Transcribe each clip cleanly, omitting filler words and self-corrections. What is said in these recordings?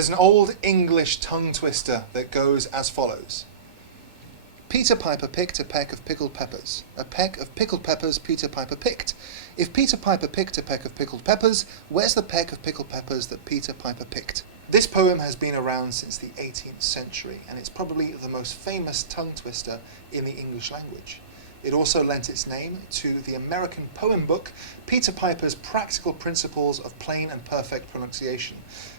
There's an old English tongue twister that goes as follows. Peter Piper picked a peck of pickled peppers. A peck of pickled peppers Peter Piper picked. If Peter Piper picked a peck of pickled peppers, where's the peck of pickled peppers that Peter Piper picked? This poem has been around since the 18th century, and it's probably the most famous tongue twister in the English language. It also lent its name to the American poem book, Peter Piper's Practical Principles of Plain and Perfect Pronunciation.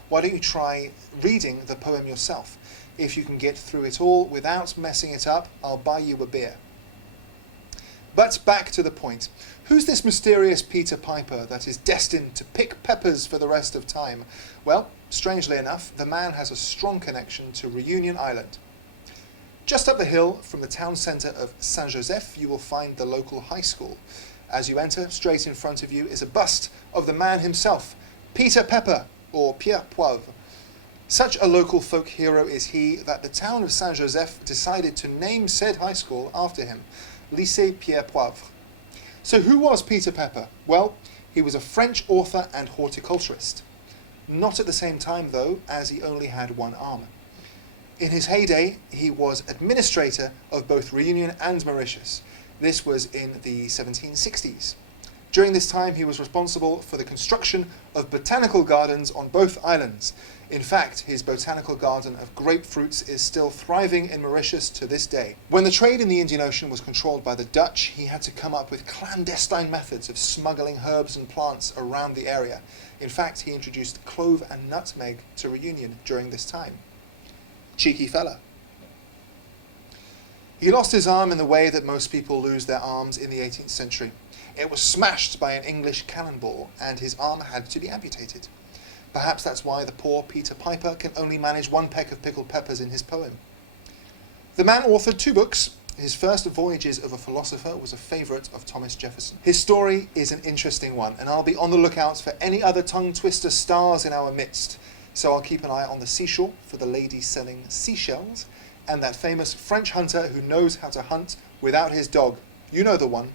Why don't you try reading the poem yourself? If you can get through it all without messing it up, I'll buy you a beer. But back to the point. Who's this mysterious Peter Piper that is destined to pick peppers for the rest of time? Well, strangely enough, the man has a strong connection to Réunion Island. Just up the hill from the town centre of Saint-Joseph, you will find the local high school. As you enter, straight in front of you is a bust of the man himself, Peter Pepper, or Pierre Poivre. Such a local folk hero is he that the town of Saint-Joseph decided to name said high school after him, Lycée Pierre Poivre. So who was Peter Pepper? Well, he was a French author and horticulturist. Not at the same time, though, as he only had one arm. In his heyday, he was administrator of both Réunion and Mauritius. This was in the 1760s. During this time, he was responsible for the construction of botanical gardens on both islands. In fact, his botanical garden of grapefruits is still thriving in Mauritius to this day. When the trade in the Indian Ocean was controlled by the Dutch, he had to come up with clandestine methods of smuggling herbs and plants around the area. In fact, he introduced clove and nutmeg to Réunion during this time. Cheeky fella. He lost his arm in the way that most people lose their arms in the 18th century. It was smashed by an English cannonball, and his arm had to be amputated. Perhaps that's why the poor Peter Piper can only manage one peck of pickled peppers in his poem. The man authored 2 books. His first, Voyages of a Philosopher, was a favourite of Thomas Jefferson. His story is an interesting one, and I'll be on the lookout for any other tongue twister stars in our midst. So I'll keep an eye on the seashore for the lady selling seashells, and that famous French hunter who knows how to hunt without his dog. You know the one.